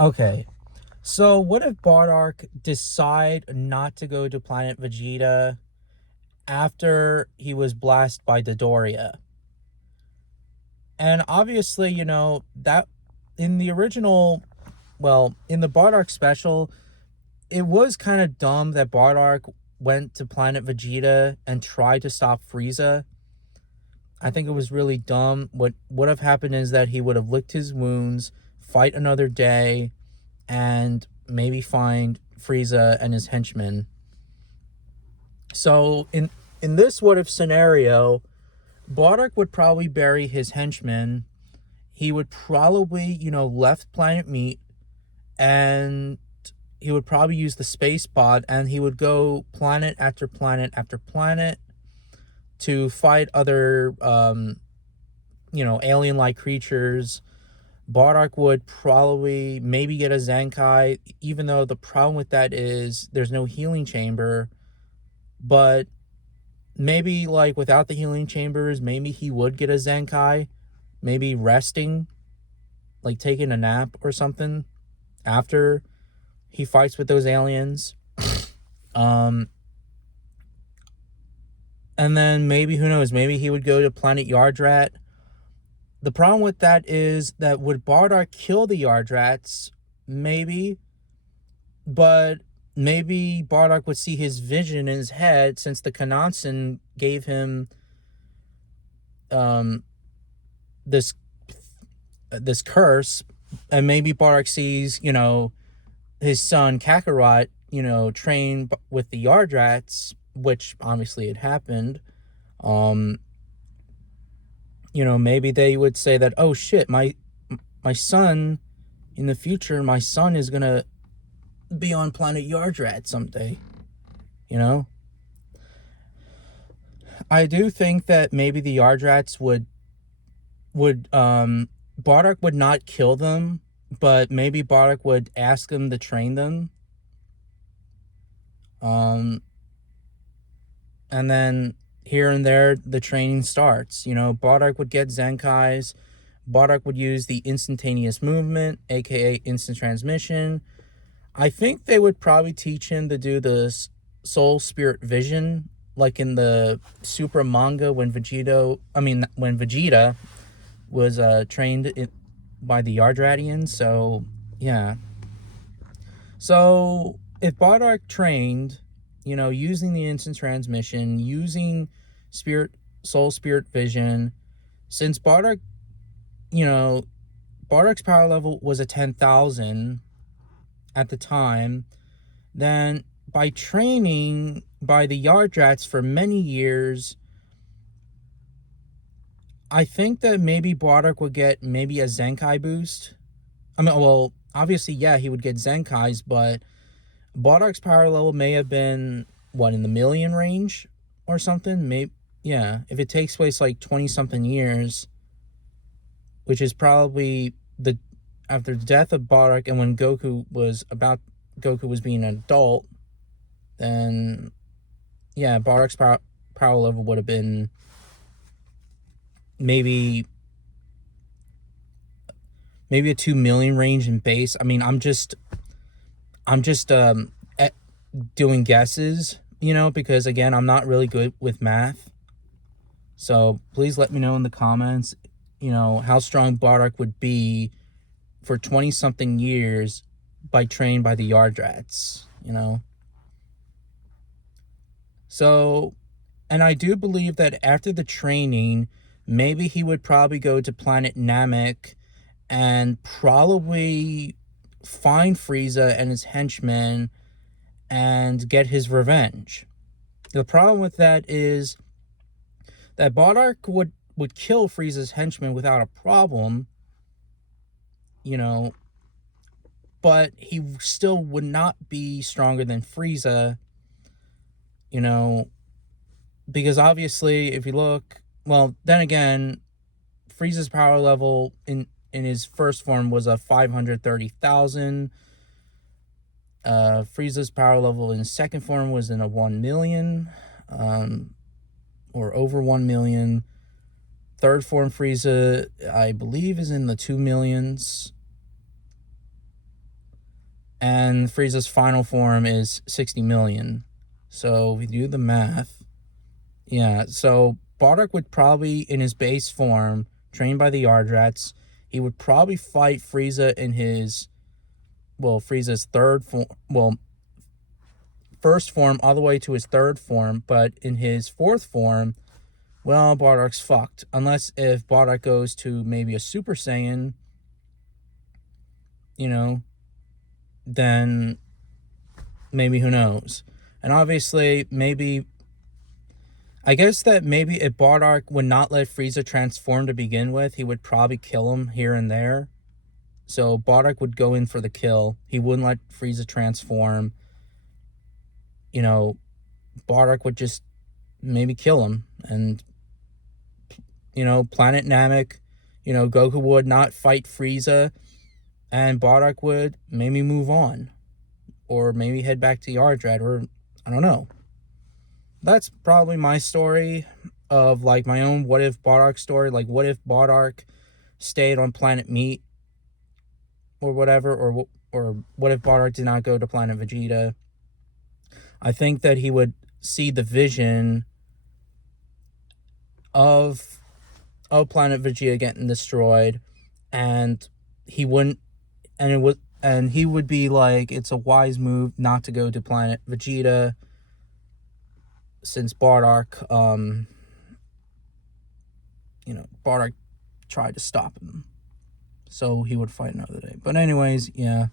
Okay, so what if Bardock decide not to go to planet Vegeta after he was blasted by Dodoria? And obviously, that in the original, well, in the Bardock special, it was kind of dumb that Bardock went to planet Vegeta and tried to stop Frieza. I think it was really dumb. What would have happened is that he would have licked his wounds, fight another day, and maybe find Frieza and his henchmen. So in this what if scenario, Bardock would probably bury his henchmen. He would probably, left planet meat, and he would probably use the space pod, and he would go planet after planet after planet to fight other alien like creatures. Bardock would probably maybe get a Zenkai, even though the problem with that is there's no healing chamber. But maybe, like, without the healing chambers, maybe he would get a Zenkai. Maybe resting, like taking a nap or something after he fights with those aliens. Um, and then maybe, who knows, maybe he would go to planet Yardrat. The problem with that is that would Bardock kill the Yardrats? Maybe. But maybe Bardock would see his vision in his head, since the Kanansen gave him um this curse, and maybe Bardock sees, his son Kakarot, train with the Yardrats, which obviously had happened. Um, maybe they would say that, oh shit, my son in the future, my son is gonna be on planet Yardrat someday. You know, I do think that maybe the Yardrats would Bardock would not kill them, but maybe Bardock would ask them to train them. Um, and then here and there, the training starts. Bardock would get Zenkais. Bardock would use the instantaneous movement, aka instant transmission. I think they would probably teach him to do the soul spirit vision, like in the Super manga when Vegeta was trained by the Yardratians. So yeah. So if Bardock trained, using the instant transmission, using soul spirit vision, since you know, Bardock's power level was a 10,000 at the time, then by training by the Yardrats for many years, I think that maybe Bardock would get maybe a Zenkai boost. I mean, well, obviously, yeah, he would get Zenkais, but Bardock's power level may have been, what, in the million range or something? Maybe, yeah, if it takes place like 20 something years, which is probably after the death of Bardock and when Goku was being an adult, then yeah, Bardock's power level would have been maybe a 2 million range in base. I mean, I'm just doing guesses, because again, I'm not really good with math. So please let me know in the comments, how strong Bardock would be for 20 something years by trained by the Yardrats, So, and I do believe that after the training, maybe he would probably go to planet Namek and probably find Frieza and his henchmen and get his revenge. The problem with that is that Bardock would kill Frieza's henchmen without a problem, you know, but he still would not be stronger than Frieza, because obviously, if you look, well, then again, Frieza's power level in his first form was a 530,000. Frieza's power level in his second form was in a 1 million, or over 1 million. Third form Frieza, I believe, is in the 2 millions. and Frieza's final form is 60 million. So we do the math. Yeah, so Bardock would probably, in his base form, trained by the Yardrats, he would probably fight Frieza in his, well, Frieza's third form, well, first form all the way to his third form, but in his fourth form, well, Bardock's fucked. Unless if Bardock goes to maybe a Super Saiyan, you know, then maybe who knows. And obviously, maybe, I guess that maybe if Bardock would not let Frieza transform to begin with, he would probably kill him here and there. So Bardock would go in for the kill. He wouldn't let Frieza transform. You know, Bardock would just maybe kill him. And, you know, Planet Namek, you know, Goku would not fight Frieza. And Bardock would maybe move on. Or maybe head back to Yardrat. Or, I don't know. That's probably my story of, like, my own what if Bardock story. Like, what if Bardock stayed on Planet Meat or whatever, or what if Bardock did not go to Planet Vegeta? I think that he would see the vision of Planet Vegeta getting destroyed, and he wouldn't, and he would be like, it's a wise move not to go to Planet Vegeta, since Bardock, Bardock tried to stop him. So he would fight another day. But anyways, yeah.